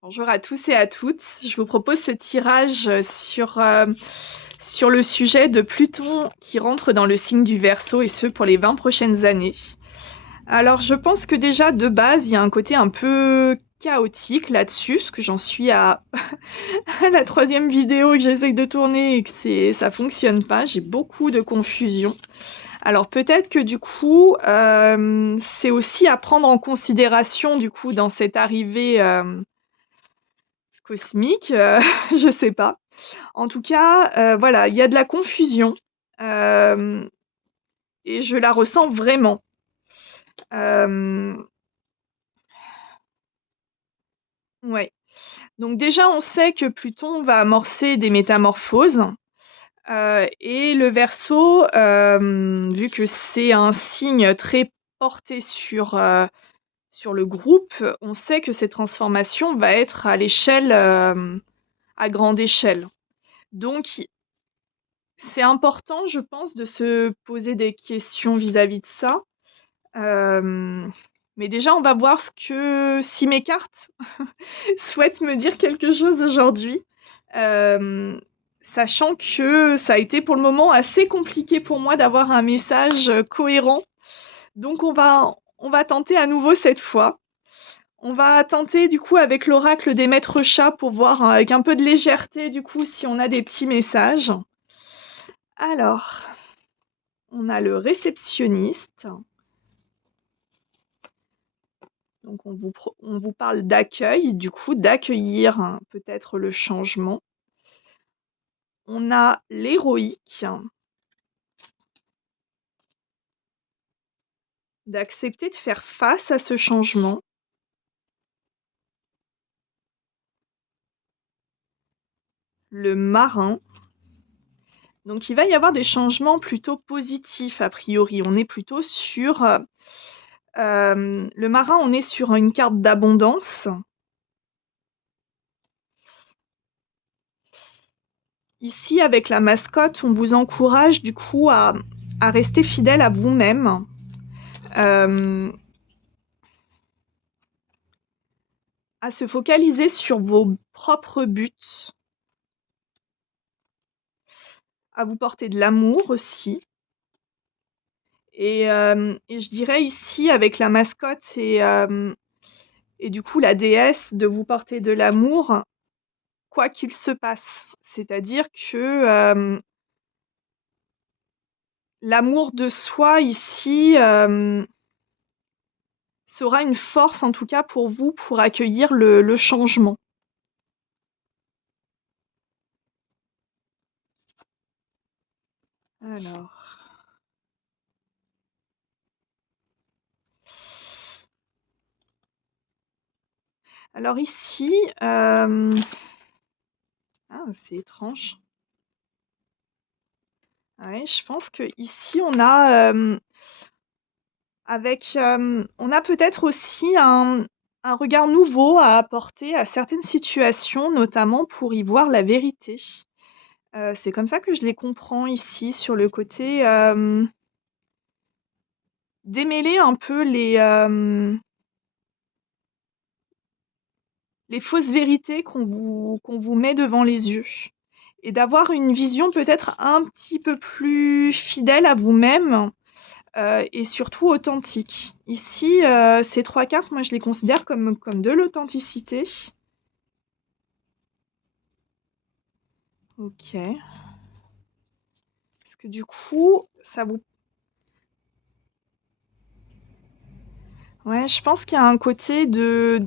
Bonjour à tous et à toutes. Je vous propose ce tirage sur le sujet de Pluton qui rentre dans le signe du Verseau et ce pour les 20 prochaines années. Alors je pense que déjà de base, il y a un côté un peu chaotique là-dessus, parce que j'en suis à, à la troisième vidéo que j'essaye de tourner et que ça fonctionne pas. J'ai beaucoup de confusion. Alors peut-être que du coup, c'est aussi à prendre en considération du coup dans cette arrivée cosmique, je sais pas. En tout cas, voilà, il y a de la confusion, hem et je la ressens vraiment. Hem, ouais. Donc déjà, on sait que Pluton va amorcer des métamorphoses, et le Verseau, vu que c'est un signe très porté sur le groupe, on sait que ces transformations va être à l'échelle, à grande échelle. Donc c'est important, je pense, de se poser des questions vis-à-vis de ça. Hem, mais déjà, on va voir ce que si mes cartes souhaitent me dire quelque chose aujourd'hui. Sachant que ça a été pour le moment assez compliqué pour moi d'avoir un message, cohérent. Donc on va tenter à nouveau cette fois. On va tenter du coup avec l'oracle des maîtres chats pour voir, avec un peu de légèreté du coup si on a des petits messages. Alors, on a le réceptionniste. Donc on vous parle d'accueil, du coup, d'accueillir peut-être le changement. On a l'héroïque, d'accepter de faire face à ce changement. Le marin. Donc il va y avoir des changements plutôt positifs a priori. On est plutôt sur le marin, on est sur une carte d'abondance. Ici, avec la mascotte, on vous encourage du coup à rester fidèle à vous-même. À se focaliser sur vos propres buts, à vous porter de l'amour aussi. Et je dirais ici avec la mascotte et du coup la déesse de vous porter de l'amour, quoi qu'il se passe. C'est-à-dire que l'amour de soi ici sera une force en tout cas pour vous pour accueillir le changement. Alors. Alors ici, ah, c'est étrange. Ouais, je pense que ici on a on a peut-être aussi un regard nouveau à apporter à certaines situations, notamment pour y voir la vérité. C'est comme ça que je les comprends ici, sur le côté démêler un peu les fausses vérités qu'on vous met devant les yeux. Et d'avoir une vision peut-être un petit peu plus fidèle à vous-même et surtout authentique. Ici, ces 3 cartes, moi je les considère comme de l'authenticité. OK. Parce que du coup, ça vous ouais, je pense qu'il y a un côté de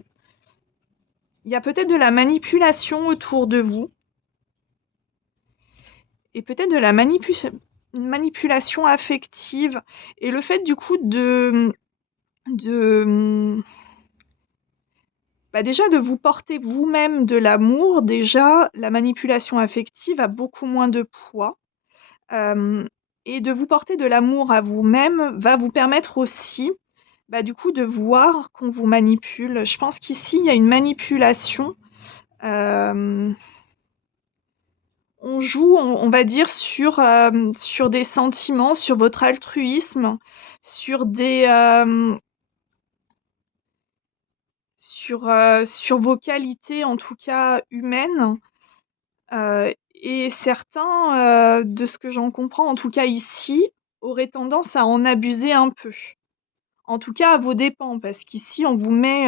il y a peut-être de la manipulation autour de vous et peut-être de la manipulation affective et le fait du coup de, bah, déjà de vous porter vous-même de l'amour, déjà la manipulation affective a beaucoup moins de poids. Hem et de vous porter de l'amour à vous-même va vous permettre aussi, bah, du coup, de voir qu'on vous manipule. Je pense qu'ici, il y a une manipulation. Hem, on joue, on va dire sur des sentiments, sur votre sur des, sur vos qualités, en tout cas humaines, et certains, de ce que j'en comprends, en tout cas ici, auraient tendance à en abuser un peu. En tout cas à vos dépens, parce qu'ici on vous met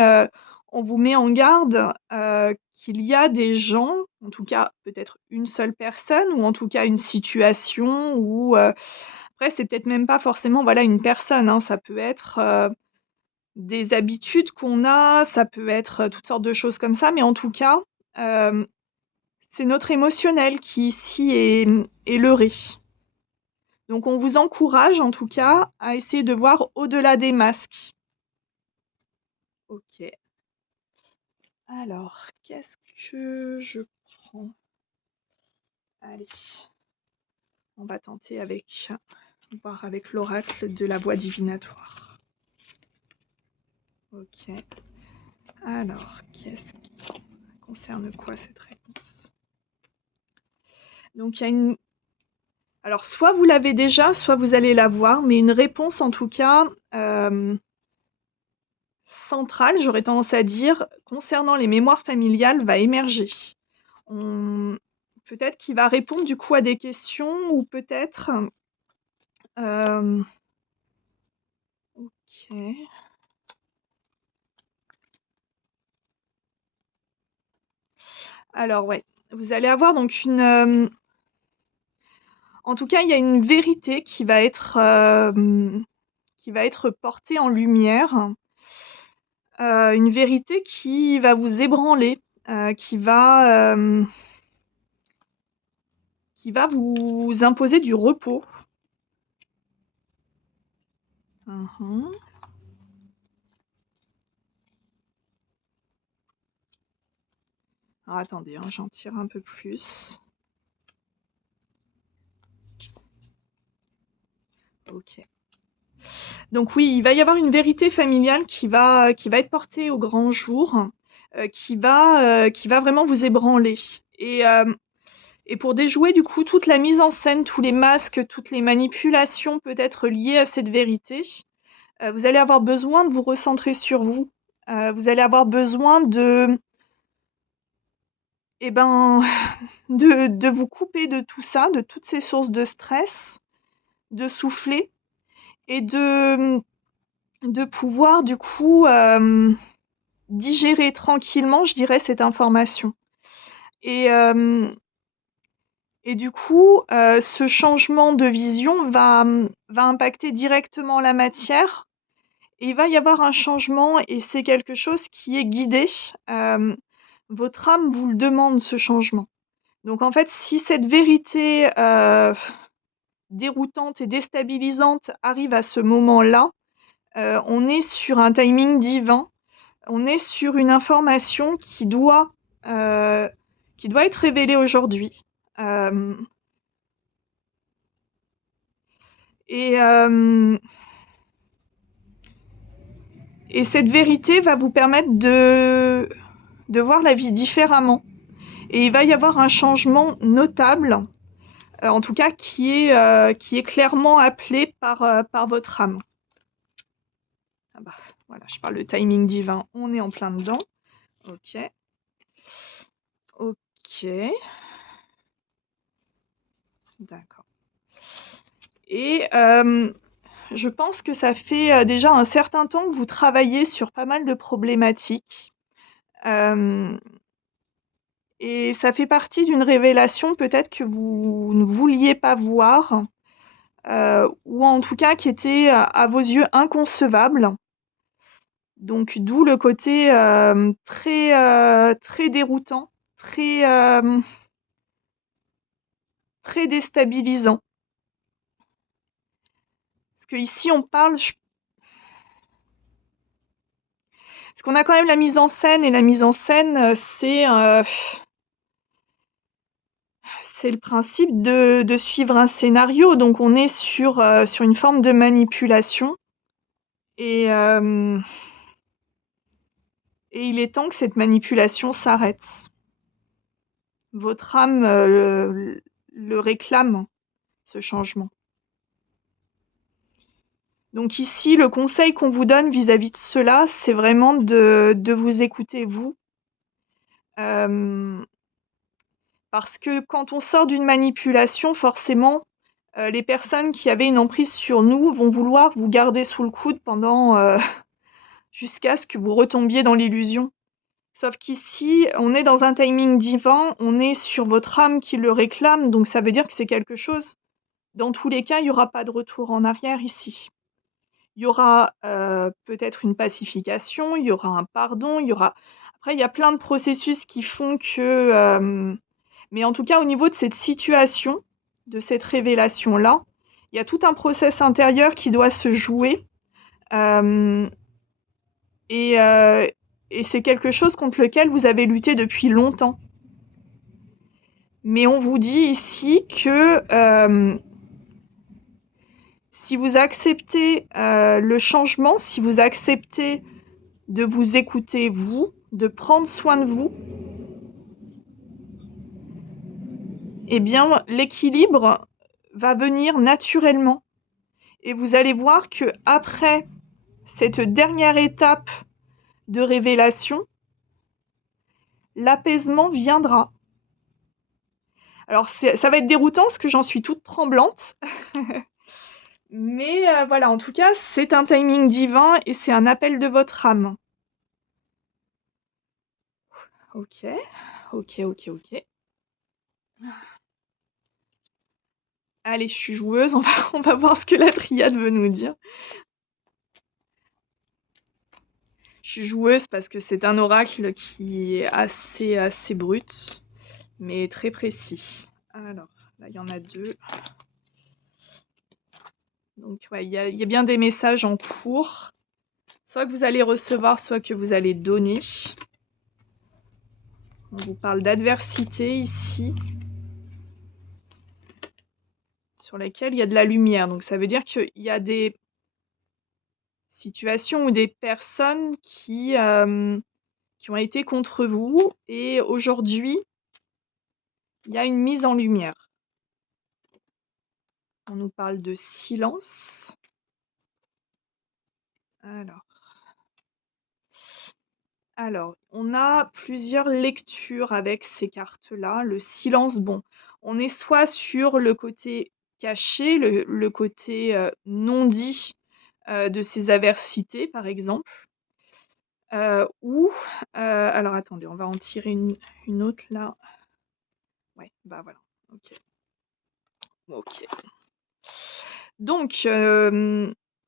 en garde, qu'il y a des gens, en tout cas peut-être une seule personne ou en tout cas une situation ou, après c'est peut-être même pas forcément, voilà, une personne, hein, ça peut être, des habitudes qu'on a, ça peut être, toutes sortes de choses comme ça, mais en tout cas, hem, c'est notre émotionnel qui ici est leurré. Donc on vous encourage en tout cas à essayer de voir au-delà des masques. OK. Alors, qu'est-ce que je prends? Allez, on va tenter voir avec l'oracle de la voix divinatoire. OK. Alors, qu'est-ce qui concerne quoi cette réponse? Donc il y a une alors soit vous l'avez déjà, soit vous allez l'avoir, mais une réponse en tout cas, centrale, j'aurais tendance à dire, concernant les mémoires familiales va émerger. On Peut-être qu'il va répondre du coup à des questions ou peut-être, OK. Alors ouais, vous allez avoir donc en tout cas, il y a une vérité qui va être portée en lumière, une vérité qui va vous ébranler, qui va vous imposer du repos. Mmh. Alors attendez, hein, j'en tire un peu plus. OK. Donc oui, il va y avoir une vérité familiale qui va être portée au grand jour, qui va vraiment vous ébranler et pour déjouer du coup toute la mise en scène, tous les masques, toutes les manipulations peut-être liées à cette vérité, vous allez avoir besoin de vous recentrer sur vous. Vous allez avoir besoin de et ben, de vous couper de tout ça, de toutes ces sources de stress, de souffler et de pouvoir du coup, digérer tranquillement, je dirais, cette information et hem et du coup, ce changement de vision va impacter directement la matière et il va y avoir un changement et c'est quelque chose qui est guidé. Hem, Votre âme vous le demande, ce changement. Donc en fait, si cette vérité, déroutante et déstabilisante arrive à ce moment-là, on est sur un timing divin. On est sur une information heu, qui doit être révélée aujourd'hui. Hem et hem et cette vérité va vous permettre de voir la vie différemment et il va y avoir un changement notable, en tout cas qui est clairement appelé par votre âme. Ah bah, voilà, je parle de timing divin, on est en plein dedans. OK. OK. D'accord et je pense que ça fait, déjà un certain temps que vous travaillez sur pas mal de problématiques, hem et ça fait partie d'une révélation peut-être que vous ne vouliez pas voir, ou en tout cas qui était, à vos yeux inconcevable. Donc d'où le côté, très déroutant, très, très déstabilisant. Parce qu'ici on parle j parce qu'on a quand même la mise en scène et la mise en scène, c'est le principe de suivre un scénario, donc on est sur une forme de manipulation et hem et il est temps que cette manipulation s'arrête. Votre âme, le réclame, ce changement. Donc ici, le conseil qu'on vous donne vis-à-vis de cela, c'est vraiment de vous écouter vous. Hem, Parce que quand on sort d'une manipulation, forcément, les personnes qui avaient une emprise sur nous vont vouloir vous garder sous le coude pendant, jusqu'à ce que vous retombiez dans l'illusion. Sauf qu'ici, on est dans un timing divin, on est sur votre âme qui le réclame, donc ça veut dire que c'est quelque chose dans tous les cas, il y aura pas de retour en arrière ici. Il y aura, peut-être une pacification, il y aura un pardon, il y aura après il y a plein de processus qui font que, mais en tout cas au niveau de cette situation, de cette révélation-là, il y a tout un process intérieur qui doit se jouer, hem et heu et c'est quelque chose contre lequel vous avez lutté depuis longtemps. Mais on vous dit ici que, si vous acceptez, le changement, si vous acceptez de vous écouter vous, de prendre soin de vous, eh bien l'équilibre va venir naturellement et vous allez voir qu'après cette dernière étape de révélation, l'apaisement viendra. Alors ça va être déroutant parce que j'en suis toute tremblante. Mais voilà, en tout cas, c'est un timing divin et c'est un appel de votre âme. OK. OK, OK, OK. Allez, je suis joueuse, on va voir ce que la triade veut nous dire. Je suis joueuse parce que c'est un oracle qui est assez brut, mais très précis. Alors, là, il y en a 2. Donc ouais, il y a bien des messages en cours. Soit que vous allez recevoir, soit que vous allez donner. On vous parle d'adversité ici, sur laquelle il y a de la lumière. Donc ça veut dire qu'il y a des situations ou des personnes qui ont été contre vous et aujourd'hui, il y a une mise en lumière. On nous parle de silence. Alors, on a plusieurs lectures avec ces cartes-là. Le silence, bon, on est soit sur le côté caché, le côté, non dit, de ces adversités, par exemple, ou, alors attendez, on va en tirer une autre là. Ouais, bah, voilà, OK. OK. Donc,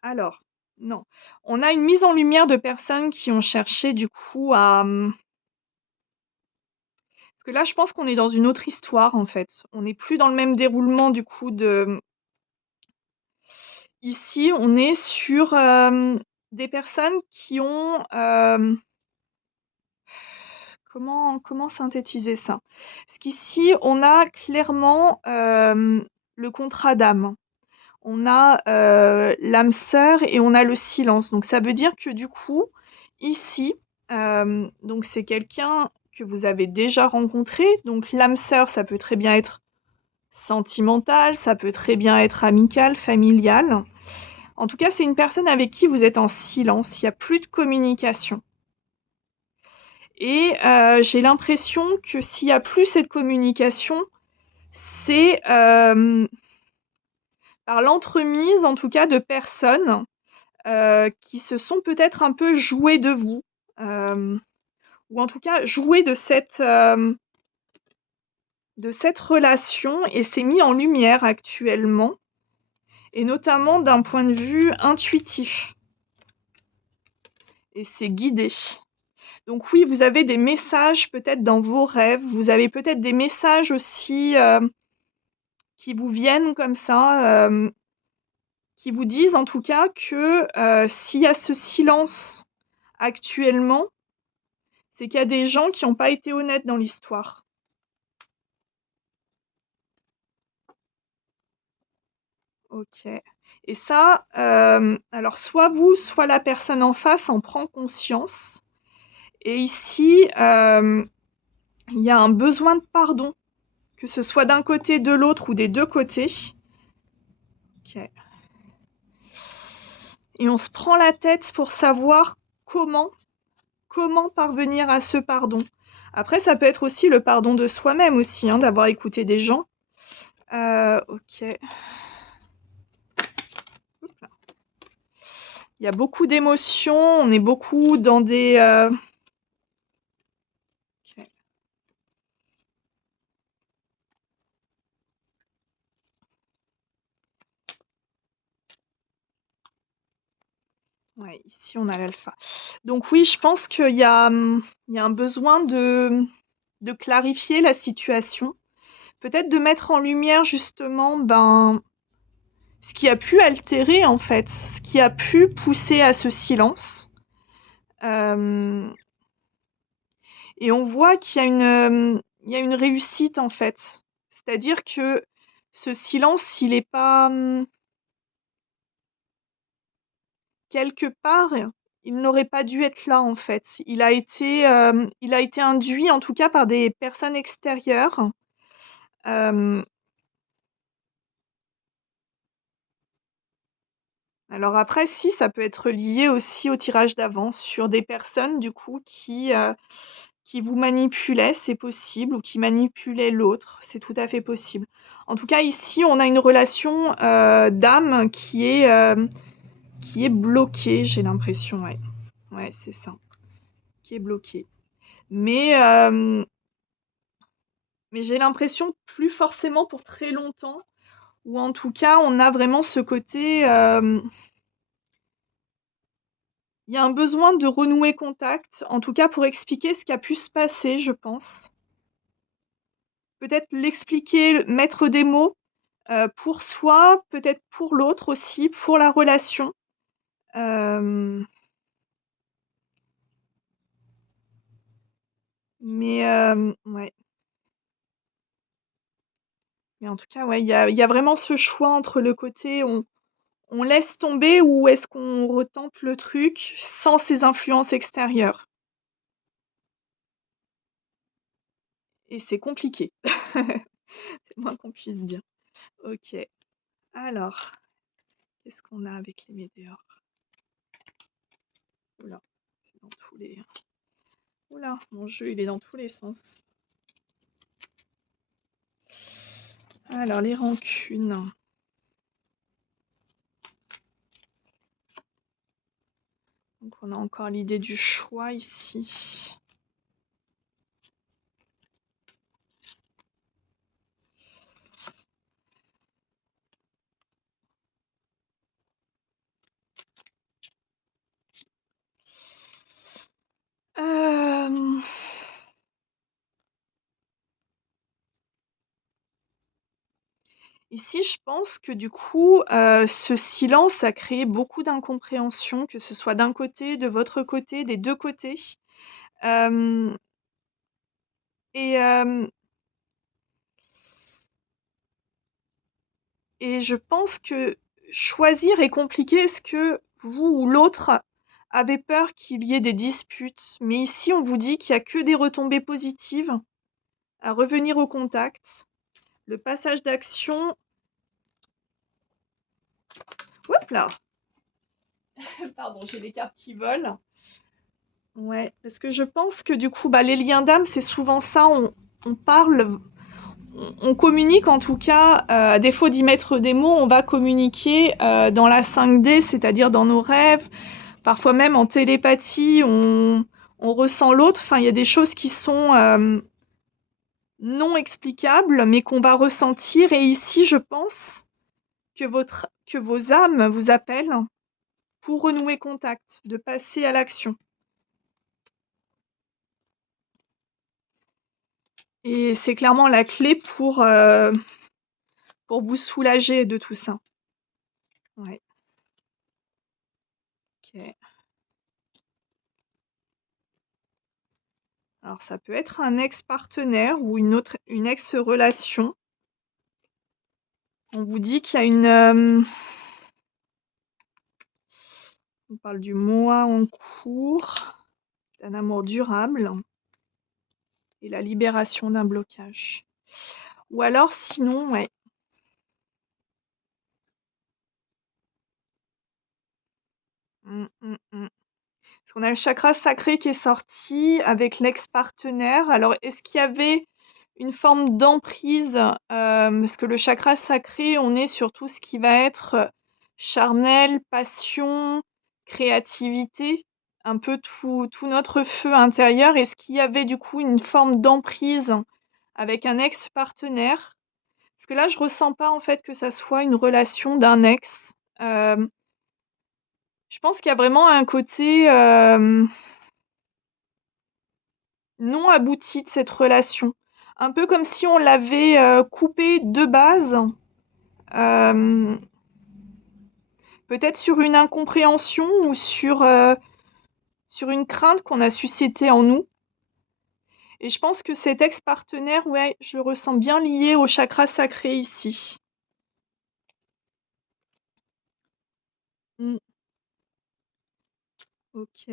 alors, non, on a une mise en lumière de personnes qui ont cherché du coup à, parce que là, je pense qu'on est dans une autre histoire, en fait. On n'est plus dans le même déroulement du coup de ici, on est sur, des personnes qui ont, comment synthétiser ça? Parce qu'ici, on a clairement, le contrat d'âme. On a, l'âme sœur et on a le silence. Donc ça veut dire que du coup, ici, donc c'est quelqu'un que vous avez déjà rencontré. Donc l'âme sœur, ça peut très bien être sentimental, ça peut très bien être amical, familial. En tout cas, c'est une personne avec qui vous êtes en silence, il y a plus de communication et j'ai l'impression que s'il y a plus cette communication, c'est, par l'entremise, en tout cas, de personnes, qui se sont peut-être un peu jouées de vous, hem, ou en tout cas jouées de cette relation et c'est mis en lumière actuellement et notamment d'un point de vue intuitif et c'est guidé. Donc oui, vous avez des messages peut-être dans vos rêves, vous avez peut-être des messages aussi, qui vous viennent comme ça, qui vous disent en tout cas que, s'il y a ce silence actuellement, c'est qu'il y a des gens qui ont pas été honnêtes dans l'histoire. OK et ça, alors soit vous, soit la personne en face en prend conscience et ici, il y a un besoin de pardon, que ce soit d'un côté, de l'autre ou des 2 côtés. OK. et on se prend la tête pour savoir comment parvenir à ce pardon. Après, ça peut être aussi le pardon de soi-même aussi, hein, d'avoir écouté des gens. OK. Il y a beaucoup d'émotions, on est beaucoup dans des, OK. Ouais, ici on a l'alpha. Donc oui, je pense qu'il y a un besoin de clarifier la situation. Peut-être de mettre en lumière justement, ben, ce qui a pu altérer en fait, ce qui a pu pousser à ce silence. Hem Et on voit il y a une réussite en fait. C'est-à-dire que ce silence, il est pas, quelque part, il n'aurait pas dû être là en fait. Il a été induit en tout cas par des personnes extérieures. Hem, alors après si, ça peut être lié aussi au tirage d'avant sur des personnes du coup qui vous manipulaient, c'est possible, ou qui manipulaient l'autre, c'est tout à fait possible. En tout cas, ici, on a une relation, d'âme qui est bloquée, j'ai l'impression, ouais. Ouais, c'est ça, qui est bloquée. Mais, mais j'ai l'impression plus forcément pour très longtemps, ou en tout cas, on a vraiment ce côté, il y a un besoin de renouer contact, en tout cas pour expliquer ce qui a pu se passer, je pense. Peut-être l'expliquer, mettre des mots. Pour soi, peut-être pour l'autre aussi, pour la relation. Hem, mais ouais, mais en tout cas, ouais, il y a vraiment ce choix entre le côté on laisse tomber ou est-ce qu'on retente le truc sans ces influences extérieures? Et c'est compliqué. C'est le moins qu'on puisse dire. OK. Alors, qu'est-ce qu'on a avec les météores? Ouh là, c'est dans tous les ouh là, mon jeu, il est dans tous les sens. Alors les rancunes. Donc on a encore l'idée du choix ici. Hem, ici, je pense que du coup, ce silence a créé beaucoup d'incompréhension, que ce soit d'un côté, de votre côté, des 2 côtés. Hem et hem et je pense que choisir est compliqué. Est-ce que vous ou l'autre avez peur qu'il y ait des disputes? Mais ici, on vous dit qu'il y a que des retombées positives, à revenir au contact. Le passage d'action hop là! Pardon, j'ai les cartes qui volent. Ouais, parce que je pense que du coup, bah, les liens d'âme, c'est souvent ça, on parle, on communique en tout cas, à défaut d'y mettre des mots, on va communiquer, dans la 5D, c'est-à-dire dans nos rêves, parfois même en télépathie, on ressent l'autre. Enfin, il y a des choses qui sont, non explicables, mais qu'on va ressentir et ici, je pense que vos âmes vous appellent pour renouer contact, de passer à l'action. Et c'est clairement la clé pour vous soulager de tout ça. Ouais, OK. Alors ça peut être un ex-partenaire ou une ex-relation. On vous dit qu'il y a on parle du mois en cours, d'un amour durable et la libération d'un blocage. Ou alors sinon, ouais, Mmh, mmh, mmh. Parce qu'on a le chakra sacré qui est sorti avec l'ex-partenaire. Alors, est-ce qu'il y avait une forme d'emprise? Parce que le chakra sacré, on est sur tout ce qui va être, charnel, passion, créativité, un peu tout notre feu intérieur. Est-ce qu'il y avait du coup une forme d'emprise avec un ex-partenaire? Parce que là, je ressens pas en fait que ça soit une relation d'un ex. Hem, je pense qu'il y a vraiment un côté, non abouti de cette relation. Un peu comme si on l'avait, coupée de base, hem, peut-être sur une incompréhension ou sur une crainte qu'on a suscitée en nous et je pense que cet ex-partenaire, ouais, je le ressens bien lié au chakra sacré ici. Mmh, OK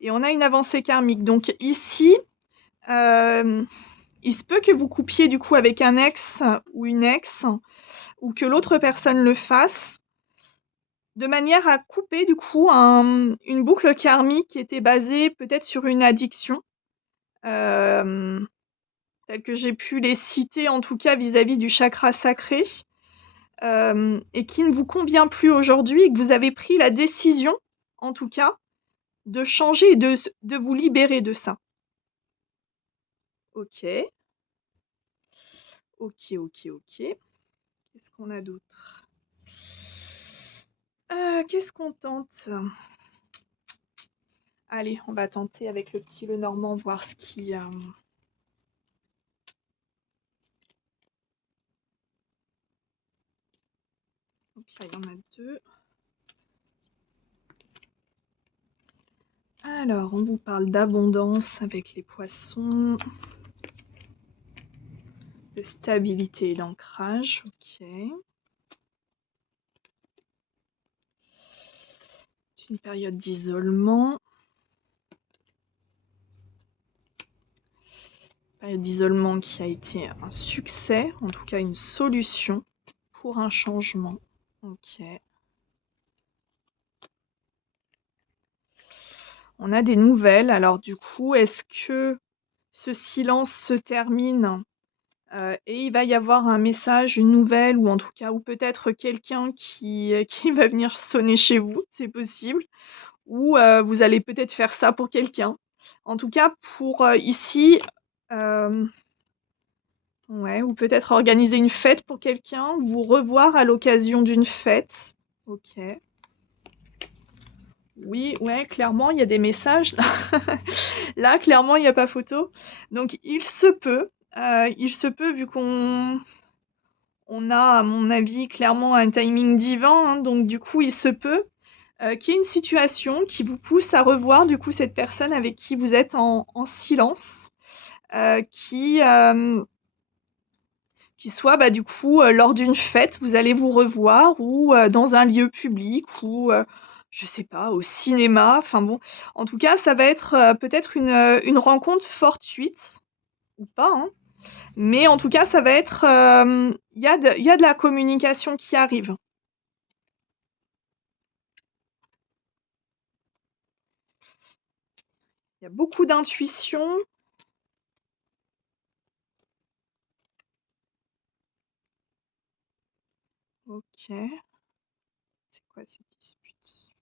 et on a une avancée karmique donc ici, hem, il se peut que vous coupiez du coup avec un ex ou une ex ou que l'autre personne le fasse. De manière à couper du coup une boucle karmique qui était basée peut-être sur une addiction, hem, telle que j'ai pu les citer en tout cas vis-à-vis du chakra sacré, et qui ne vous convient plus aujourd'hui et que vous avez pris la décision, en tout cas, de changer et de vous libérer de ça. OK, OK, OK, OK. Qu'est-ce qu'on a d'autre? Qu'est-ce qu'on tente? Allez, on va tenter avec le petit Lenormand, voir ce qui, donc là, il y en a 2. Alors, on vous parle d'abondance avec les poissons, de stabilité et d'ancrage, OK. Une période d'isolement. Période d'isolement qui a été un succès, en tout cas une solution pour un changement. OK. On a des nouvelles. Alors du coup, est-ce que ce silence se termine, et il va y avoir un message, une nouvelle ou en tout cas ou peut-être quelqu'un qui, qui va venir sonner chez vous, c'est possible. Ou, vous allez peut-être faire ça pour quelqu'un. En tout cas pour, ici, hem, ouais, ou peut-être organiser une fête pour quelqu'un, vous revoir à l'occasion d'une fête. OK. Oui, ouais, clairement, il y a des messages là. Là, clairement, il y a pas photo. Donc il se peut vu qu'on a, à mon avis, clairement un timing divin, hein, donc du coup, il se peut, qu'il y ait une situation qui vous pousse à revoir du coup cette personne avec qui vous êtes en silence, qui, qui soit, bah, du coup, lors d'une fête, vous allez vous revoir ou, dans un lieu public ou, je sais pas, au cinéma, enfin bon. En tout cas, ça va être, peut-être une rencontre fortuite ou pas, hein, mais en tout cas, ça va être, il y a de la communication qui arrive. Il y a beaucoup d'intuition. OK. C'est quoi cette dispute?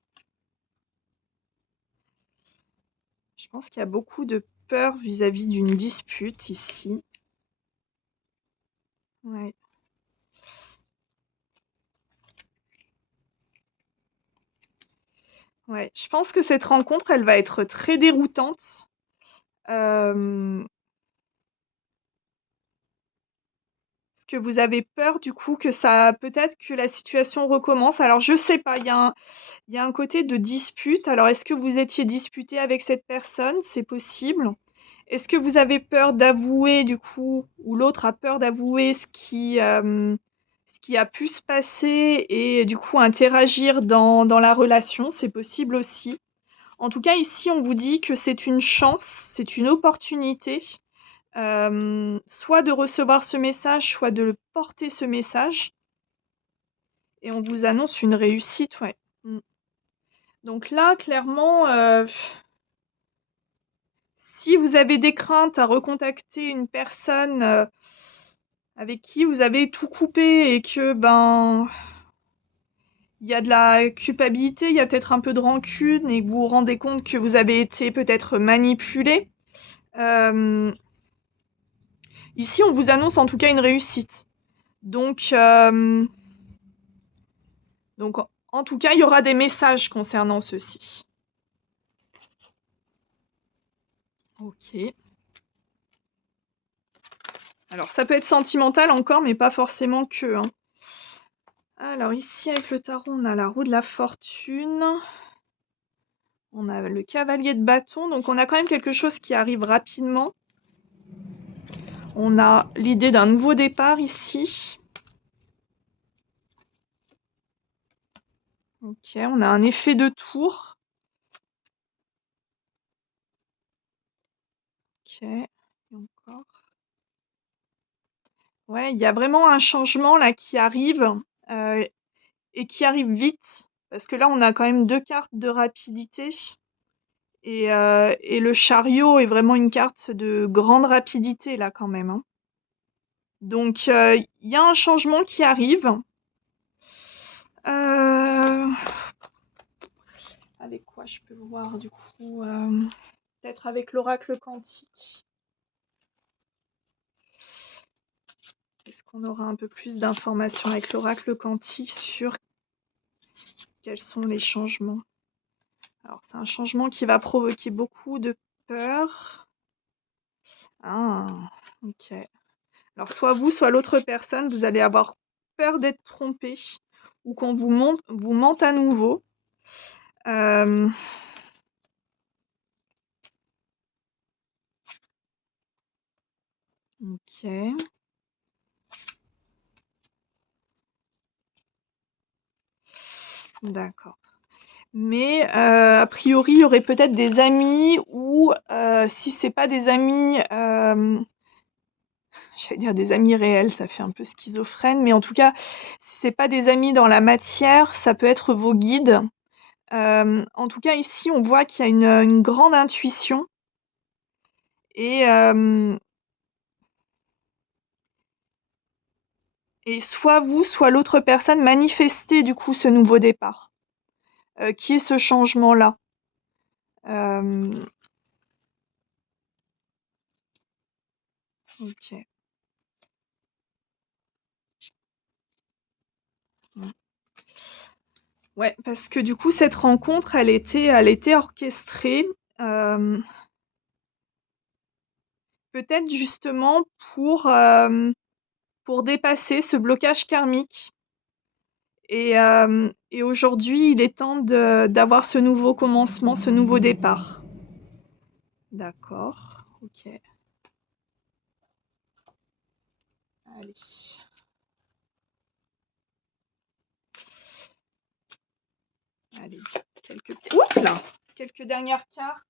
Je pense qu'il y a beaucoup de peur vis-à-vis d'une dispute ici. Ouais, ouais. Je pense que cette rencontre, elle va être très déroutante. Hem, Parce que vous avez peur du coup que ça peut-être que la situation recommence. Alors je sais pas, il y a un côté de dispute. Alors est-ce que vous étiez disputé avec cette personne? C'est possible. Est-ce que vous avez peur d'avouer du coup ou l'autre a peur d'avouer ce qui a pu se passer et du coup interagir dans la relation? C'est possible aussi. En tout cas, ici, on vous dit que c'est une chance, c'est une opportunité, soit de recevoir ce message, soit de le porter ce message et on vous annonce une réussite, ouais. Mmh. Donc là, clairement, si vous avez des craintes à recontacter une personne, avec qui vous avez tout coupé et que, ben, il y a de la culpabilité, il y a peut-être un peu de rancune et que vous vous rendez compte que vous avez été peut-être manipulé. Ici, on vous annonce en tout cas une réussite. Donc, en tout cas, il y aura des messages concernant ceci. Ok. Alors, ça peut être sentimental encore, mais pas forcément que, hein. Alors, ici, avec le tarot, on a la roue de la fortune. On a le cavalier de bâton. Donc, on a quand même quelque chose qui arrive rapidement. On a l'idée d'un nouveau départ ici. Ok, on a un effet de tour. Ok, et encore. Ouais, il y a vraiment un changement là qui arrive et qui arrive vite. Parce que là, on a quand même 2 cartes de rapidité. Et le chariot est vraiment une carte de grande rapidité là quand même, hein. Donc, il y a un changement qui arrive. Avec quoi je peux voir du coup peut-être avec l'oracle quantique. Est-ce qu'on aura un peu plus d'informations avec l'oracle quantique sur quels sont les changements? Alors, c'est un changement qui va provoquer beaucoup de peur. Ah, ok. Alors, soit vous, soit l'autre personne, vous allez avoir peur d'être trompé ou qu'on vous mente à nouveau. Ok. D'accord. Mais a priori, il y aurait peut-être des amis ou si c'est pas des amis, j'allais dire des amis réels, ça fait un peu schizophrène, mais en tout cas, si c'est pas des amis dans la matière, ça peut être vos guides. En tout cas, ici, on voit qu'il y a une grande intuition et soit vous, soit l'autre personne manifestez du coup ce nouveau départ, qui est ce changement-là. Ok. Mmh. Ouais, parce que du coup, cette rencontre, elle était orchestrée, peut-être justement pour dépasser ce blocage karmique et aujourd'hui, il est temps d'avoir ce nouveau commencement, ce nouveau départ. D'accord, OK. Allez. Allez, oups là! Quelques dernières cartes.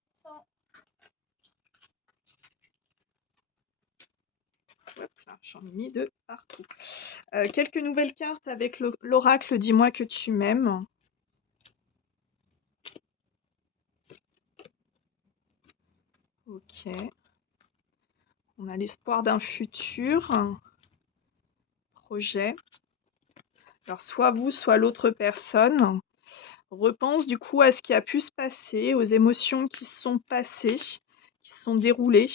Hop là, j'en ai mis de partout. Quelques nouvelles cartes avec l'oracle «Dis-moi que tu m'aimes». OK. On a l'espoir d'un futur projet. Alors, soit vous, soit l'autre personne repense du coup à ce qui a pu se passer, aux émotions qui se sont passées, qui se sont déroulées.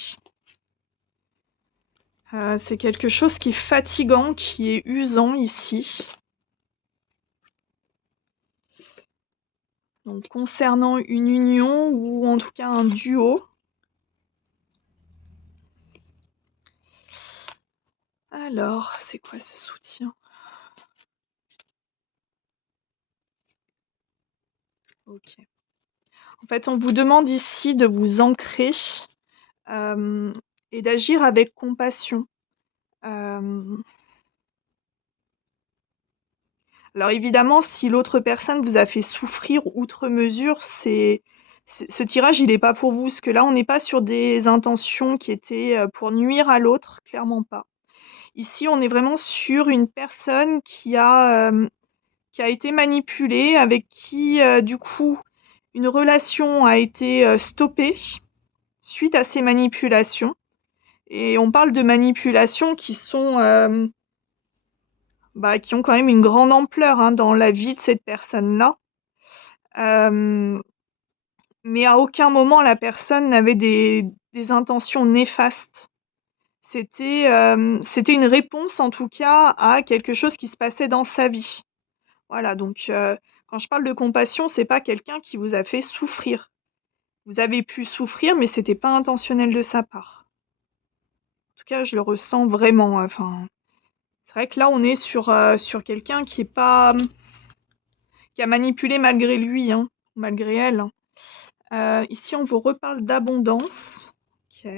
C'est quelque chose qui est fatigant, qui est usant ici. Donc, concernant une union ou en tout cas un duo. Alors, c'est quoi ce soutien? Ok. En fait, on vous demande ici de vous ancrer et d'agir avec compassion. Alors évidemment, si l'autre personne vous a fait souffrir outre mesure, ce tirage, il n'est pas pour vous. Parce que là, on n'est pas sur des intentions qui étaient pour nuire à l'autre, clairement pas. Ici, on est vraiment sur une personne qui a été manipulée, avec qui, du coup, une relation a été stoppée suite à ces manipulations. Et on parle de manipulations qui ont quand même une grande ampleur hein, dans la vie de cette personne-là. Euh, mais à aucun moment la personne n'avait des intentions néfastes. C'était une réponse en tout cas à quelque chose qui se passait dans sa vie. Voilà, donc quand je parle de compassion, c'est pas quelqu'un qui vous a fait souffrir. Vous avez pu souffrir, mais c'était pas intentionnel de sa part. En tout cas, je le ressens vraiment. Enfin, c'est vrai que là, on est sur quelqu'un qui a manipulé malgré lui, hein, malgré elle. Ici, on vous reparle d'abondance. Ok.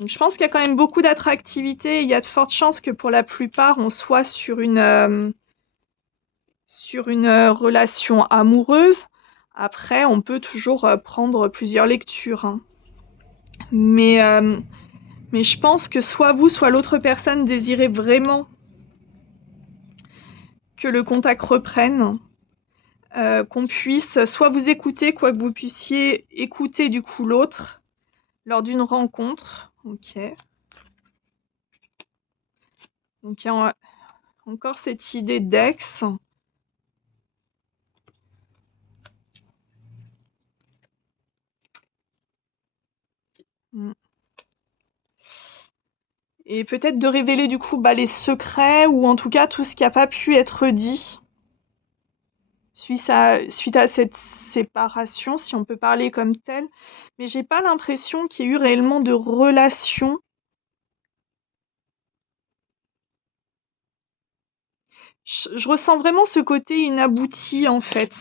Donc, je pense qu'il y a quand même beaucoup d'attractivité. Il y a de fortes chances que pour la plupart, on soit sur une relation amoureuse. Après, on peut toujours prendre plusieurs lectures, hein. Mais, mais je pense que soit vous, soit l'autre personne désirez vraiment que le contact reprenne, qu'on puisse soit vous écouter, quoi que vous puissiez écouter du coup l'autre lors d'une rencontre. Ok. Donc il y a encore cette idée d'ex. Mm. Et peut-être de révéler du coup les secrets ou en tout cas tout ce qui n'a pas pu être dit suite à cette séparation, si on peut parler comme tel. Mais j'ai pas l'impression qu'il y ait eu réellement de relation. Je ressens vraiment ce côté inabouti en fait.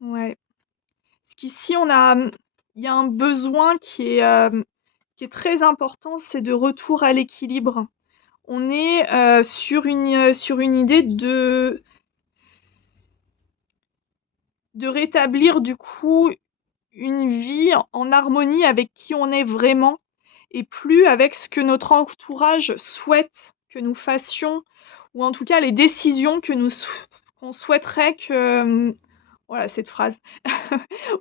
Ouais. Parce qu'ici, il y a un besoin qui est très important, c'est de retour à l'équilibre. On est sur une idée de rétablir du coup une vie en harmonie avec qui on est vraiment et plus avec ce que notre entourage souhaite que nous fassions ou en tout cas les décisions qu'on souhaiterait que voilà cette phrase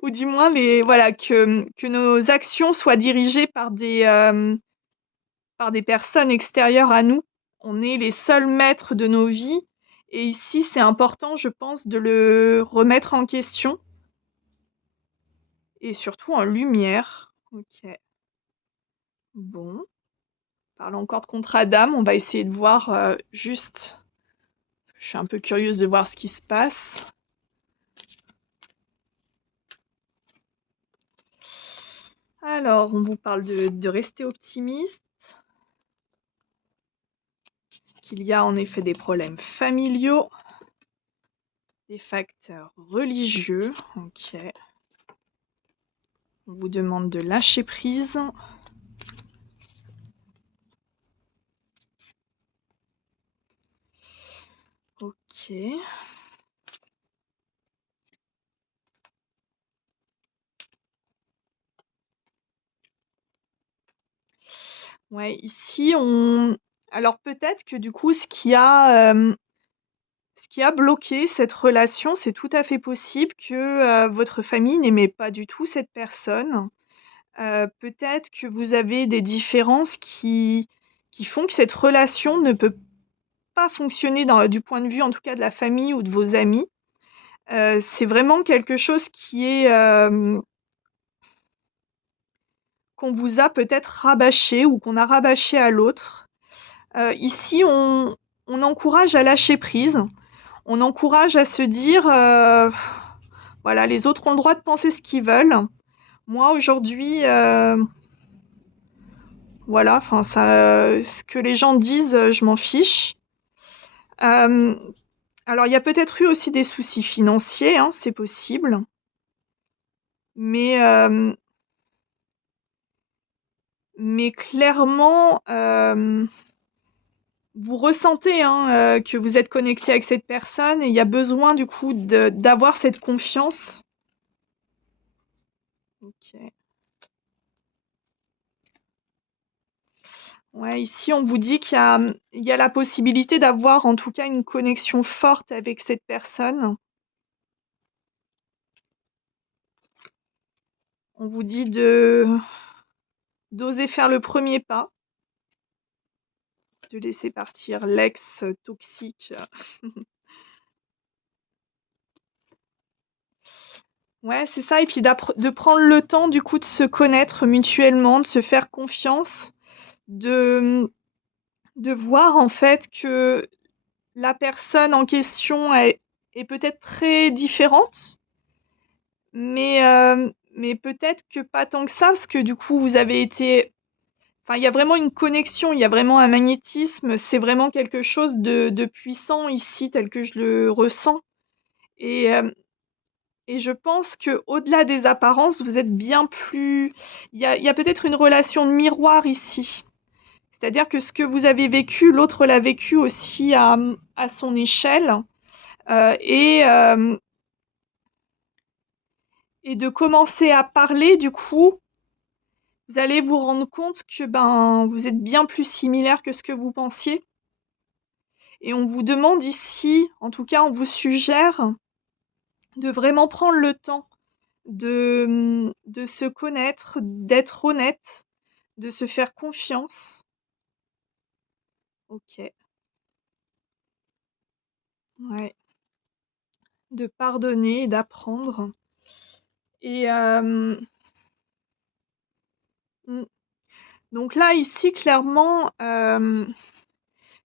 ou du moins que nos actions soient dirigées par des personnes extérieures à nous. On est les seuls maîtres de nos vies et ici c'est important je pense de le remettre en question et surtout en lumière. Ok. Bon, parlons encore de contrat d'âme, on va essayer de voir juste, parce que je suis un peu curieuse de voir ce qui se passe. Alors, on vous parle de rester optimiste, qu'il y a en effet des problèmes familiaux, des facteurs religieux, ok. On vous demande de lâcher prise. Ok. Ouais, ici, alors peut-être que du coup, ce qui a bloqué cette relation, c'est tout à fait possible que votre famille n'aimait pas du tout cette personne. Peut-être que vous avez des différences qui font que cette relation ne peut pas fonctionner du point de vue, en tout cas, de la famille ou de vos amis. C'est vraiment quelque chose qu'on vous a peut-être rabâché ou qu'on a rabâché à l'autre. Ici, on encourage à lâcher prise. On encourage à se dire, voilà, les autres ont le droit de penser ce qu'ils veulent. Moi, aujourd'hui, voilà, enfin, ce que les gens disent, je m'en fiche. Euh, alors, il y a peut-être eu aussi des soucis financiers, hein, c'est possible. Mais, euh, mais clairement, vous ressentez hein, que vous êtes connecté avec cette personne et il y a besoin du coup d'avoir cette confiance. Ok. Ouais, ici, on vous dit il y a la possibilité d'avoir, en tout cas, une connexion forte avec cette personne. On vous dit de d'oser faire le premier pas, de laisser partir l'ex, toxique. Ouais, c'est ça et puis de prendre le temps, du coup, de se connaître mutuellement, de se faire confiance, de, de voir, en fait, que la personne en question est peut-être très différente, mais peut-être que pas tant que ça, parce que, du coup, vous avez été enfin, il y a vraiment une connexion, il y a vraiment un magnétisme, c'est vraiment quelque chose de puissant ici, tel que je le ressens et hem et je pense qu'au-delà des apparences, vous êtes bien plus il y a peut-être une relation de miroir ici. C'est-à-dire que ce que vous avez vécu, l'autre l'a vécu aussi à son échelle, heu et hem et de commencer à parler, du coup, vous allez vous rendre compte que, ben, vous êtes bien plus similaires que ce que vous pensiez. Et on vous demande ici, en tout cas, on vous suggère de vraiment prendre le temps de se connaître, d'être honnête, de se faire confiance. OK, ouais, de pardonner et d'apprendre et mmh, donc là, ici, clairement,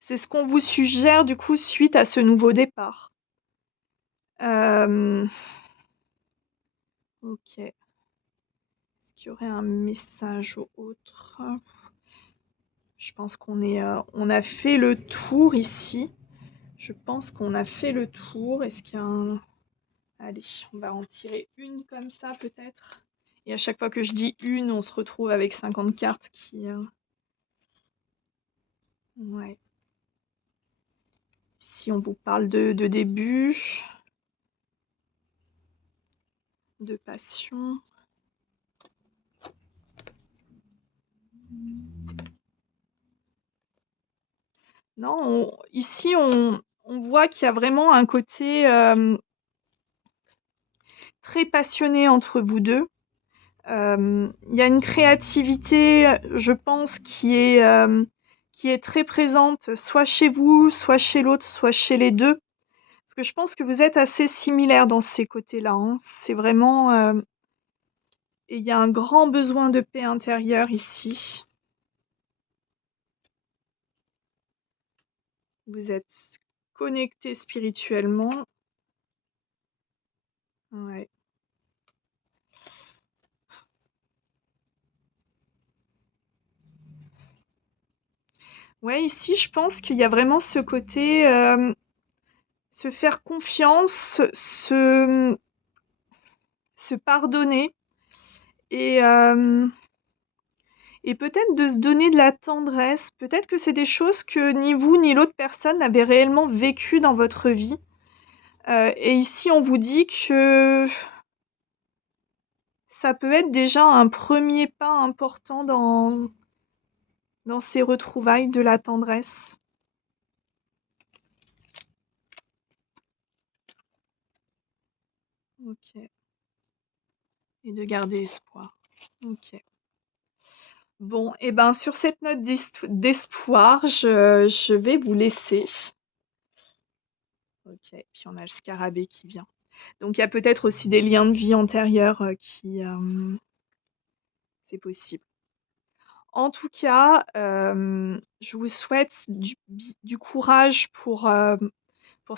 c'est ce qu'on vous suggère, du coup, suite à ce nouveau départ. Hem, OK. Est-ce qu'il y aurait un message ou autre? Je pense on a fait le tour ici. Je pense qu'on a fait le tour. Est-ce qu'il y a un allez, on va en tirer une comme ça peut-être? Et à chaque fois que je dis une, on se retrouve avec 50 cartes ouais. Si on vous parle de début, de passion. Non, ici on voit qu'il y a vraiment un côté, très passionné entre vous 2. Il y a une créativité, je pense, qui est très présente, soit chez vous, soit chez l'autre, soit chez les 2. Parce que je pense que vous êtes assez similaires dans ces côtés-là, hein. C'est vraiment, et il y a un grand besoin de paix intérieure ici. Vous êtes connectés spirituellement. Ouais. Ouais, ici, je pense qu'il y a vraiment ce côté, se faire confiance, se pardonner et hem et peut-être de se donner de la tendresse. Peut-être que c'est des choses que ni vous ni l'autre personne n'avez réellement vécues dans votre vie, et ici on vous dit que ça peut être déjà un premier pas important dans ces retrouvailles, de la tendresse. OK et de garder espoir. OK. Bon et ben, sur cette note d'espoir, je vais vous laisser. OK, puis on a le scarabée qui vient. Donc il y a peut-être aussi des liens de vie antérieurs, c'est possible. En tout cas, je vous souhaite du courage pour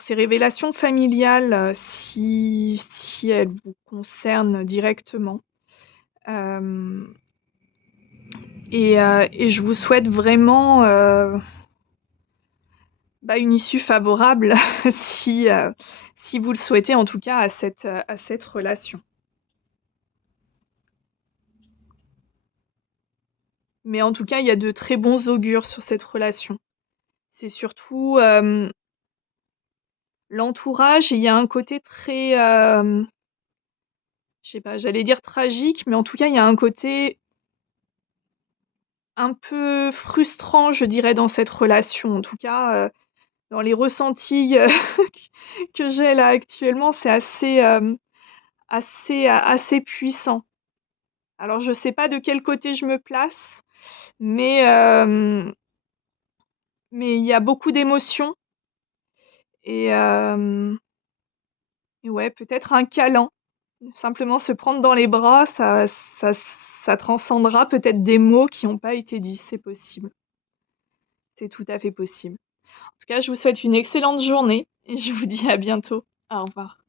ces révélations familiales, si elles vous concernent directement. Hem et je vous souhaite vraiment, bah, une issue favorable si vous le souhaitez, en tout cas à cette relation. Mais en tout cas, il y a de très bons augures sur cette relation. C'est surtout, l'entourage et il y a un côté très, je sais pas, j'allais dire tragique, mais en tout cas, il y a un côté un peu frustrant, je dirais, dans cette relation. En tout cas, dans les ressentis, que j'ai là actuellement, c'est assez puissant. Alors je sais pas de quel côté je me place, mais il y a beaucoup d'émotions et ouais, peut-être un câlin. Simplement se prendre dans les bras, ça transcendra peut-être des mots qui ont pas été dits, c'est possible. C'est tout à fait possible. En tout cas, je vous souhaite une excellente journée et je vous dis à bientôt. Au revoir.